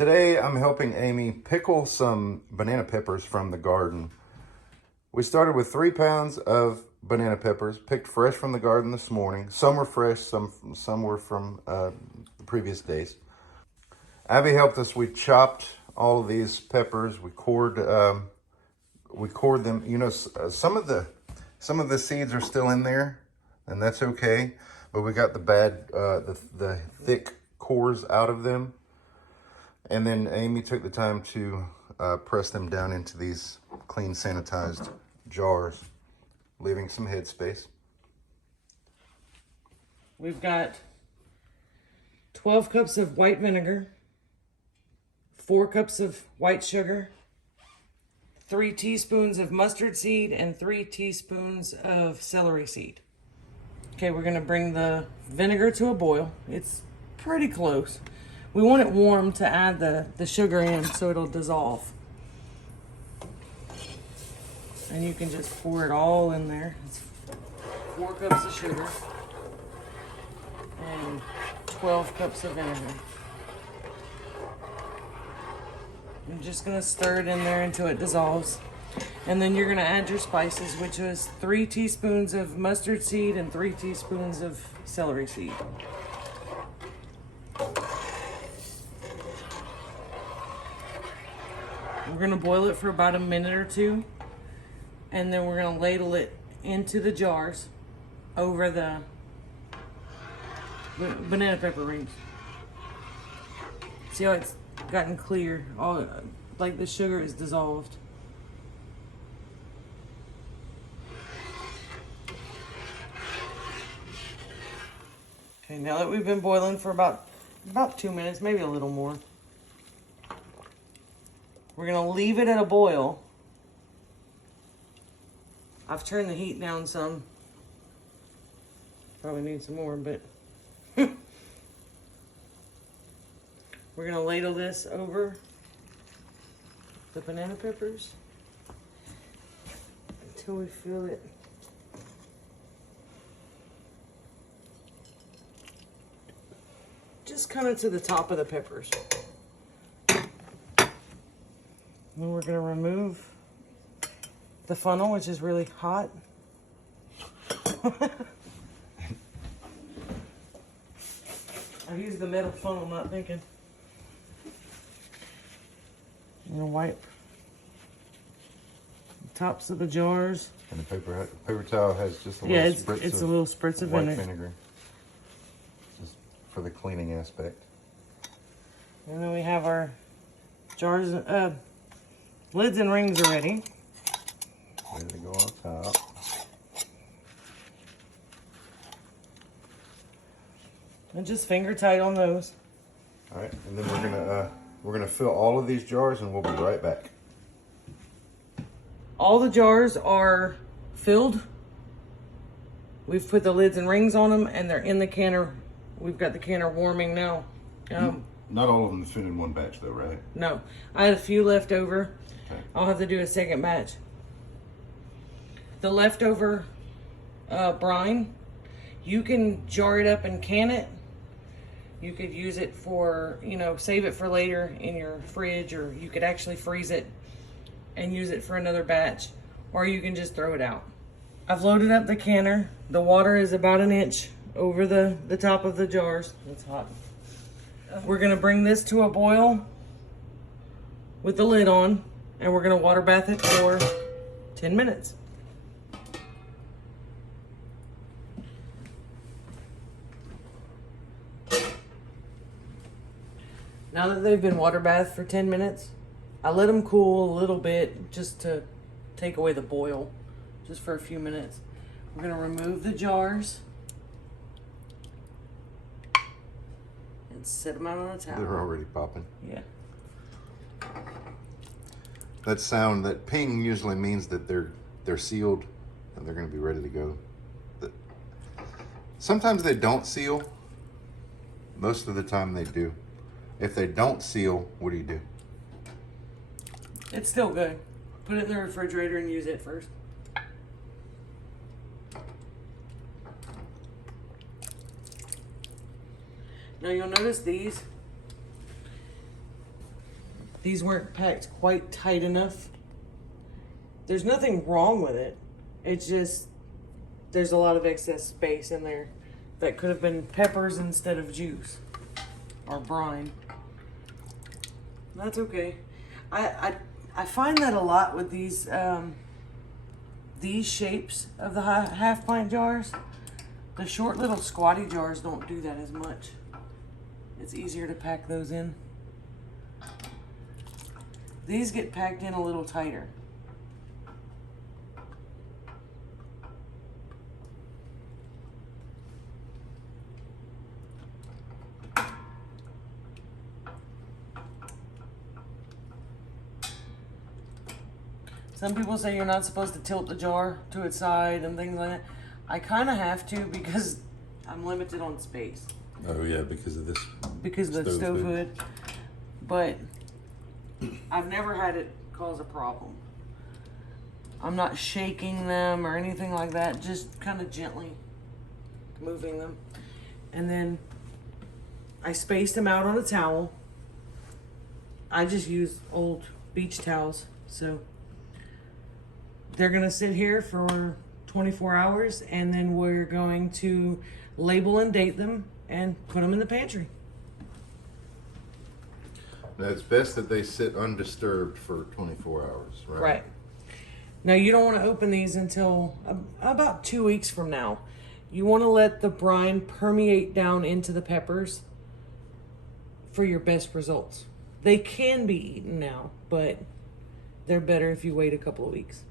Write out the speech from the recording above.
Today I'm helping Amy pickle some banana peppers from the garden. We started with 3 pounds of banana peppers, picked fresh from the garden this morning. Some were fresh, some were from the previous days. Abby helped us. We chopped all of these peppers. We cored them. You know, some of the seeds are still in there, and that's okay. But we got the bad, the thick cores out of them. And then Amy took the time to press them down into these clean, sanitized jars, leaving some headspace. We've got 12 cups of white vinegar, 4 cups of white sugar, 3 teaspoons of mustard seed, and 3 teaspoons of celery seed. Okay, we're gonna bring the vinegar to a boil. It's pretty close. We want it warm to add the sugar in so it'll dissolve. And you can just pour it all in there. It's 4 cups of sugar and 12 cups of vinegar. I'm just gonna stir it in there until it dissolves. And then you're gonna add your spices, which is 3 teaspoons of mustard seed and 3 teaspoons of celery seed. We're gonna boil it for about a minute or two, and then we're gonna ladle it into the jars over the banana pepper rings. See how it's gotten clear? All like the sugar is dissolved. Okay, now that we've been boiling for about 2 minutes, maybe a little more, we're gonna leave it at a boil. I've turned the heat down some. Probably need some more, but we're gonna ladle this over the banana peppers until we feel it just kind of to the top of the peppers. Then we're gonna remove the funnel, which is really hot. I used the metal funnel, not thinking. I'm gonna wipe the tops of the jars. And the paper towel has just a little spritz it's a little spritz of white vinegar. vinegar, just for the cleaning aspect. And then we have our jars, lids and rings are ready. Ready to go on top. And just finger tight on those. All right, and then we're gonna fill all of these jars, and we'll be right back. All the jars are filled. We've put the lids and rings on them, and they're in the canner. We've got the canner warming now. Not all of them fit in one batch, though, right? No, I had a few left over. Okay. I'll have to do a second batch. The leftover brine, you can jar it up and can it. You could use it for, save it for later in your fridge, or you could actually freeze it and use it for another batch, or you can just throw it out. I've loaded up the canner. The water is about 1 inch over the top of the jars. It's hot. We're gonna bring this to a boil with the lid on, and we're gonna water bath it for 10 minutes. Now that they've been water bathed for 10 minutes, I let them cool a little bit just to take away the boil, just for a few minutes. We're gonna remove the jars and set them out on a towel. They're already popping. Yeah. That sound, that ping, usually means that they're sealed and they're going to be ready to go. Sometimes they don't seal. Most of the time they do. If they don't seal, what do you do? It's still good. Put it in the refrigerator and use it first. Now you'll notice these these weren't packed quite tight enough. There's nothing wrong with it. It's just, there's a lot of excess space in there that could have been peppers instead of juice or brine. That's okay. I find that a lot with these shapes of the half pint jars. The short little squatty jars don't do that as much. It's easier to pack those in. These get packed in a little tighter. Some people say you're not supposed to tilt the jar to its side and things like that. I kind of have to because I'm limited on space. Oh yeah, because of this. Because of the stove hood. But I've never had it cause a problem. I'm not shaking them or anything like that, just kind of gently moving them. And then I spaced them out on a towel. I just use old beach towels, so they're gonna sit here for 24 hours, and then we're going to label and date them and put them in the pantry. Now it's best that they sit undisturbed for 24 hours, right? Right. Now you don't want to open these until about 2 weeks from now. You want to let the brine permeate down into the peppers for your best results. They can be eaten now, but they're better if you wait a couple of weeks.